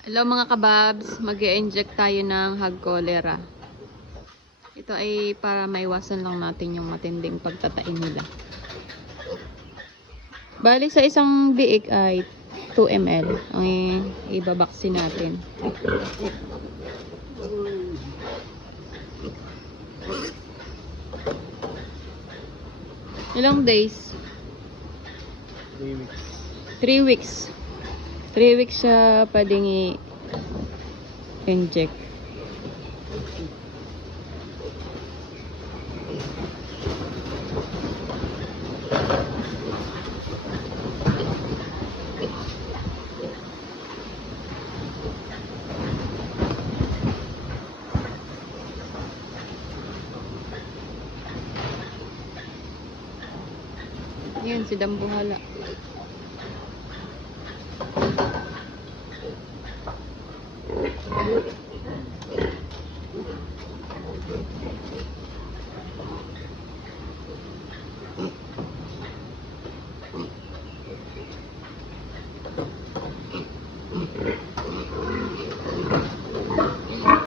Hello mga kababs, mag-i-inject tayo ng hog cholera. Ito ay para maiwasan lang natin yung matinding pagtatain nila. Bali sa isang biik ay 2 ml ang ibabaksin natin. Ilang days? 3 weeks. 3 weeks. 3 weeks siya pwedeng i-inject. Yan, si Dambuhala.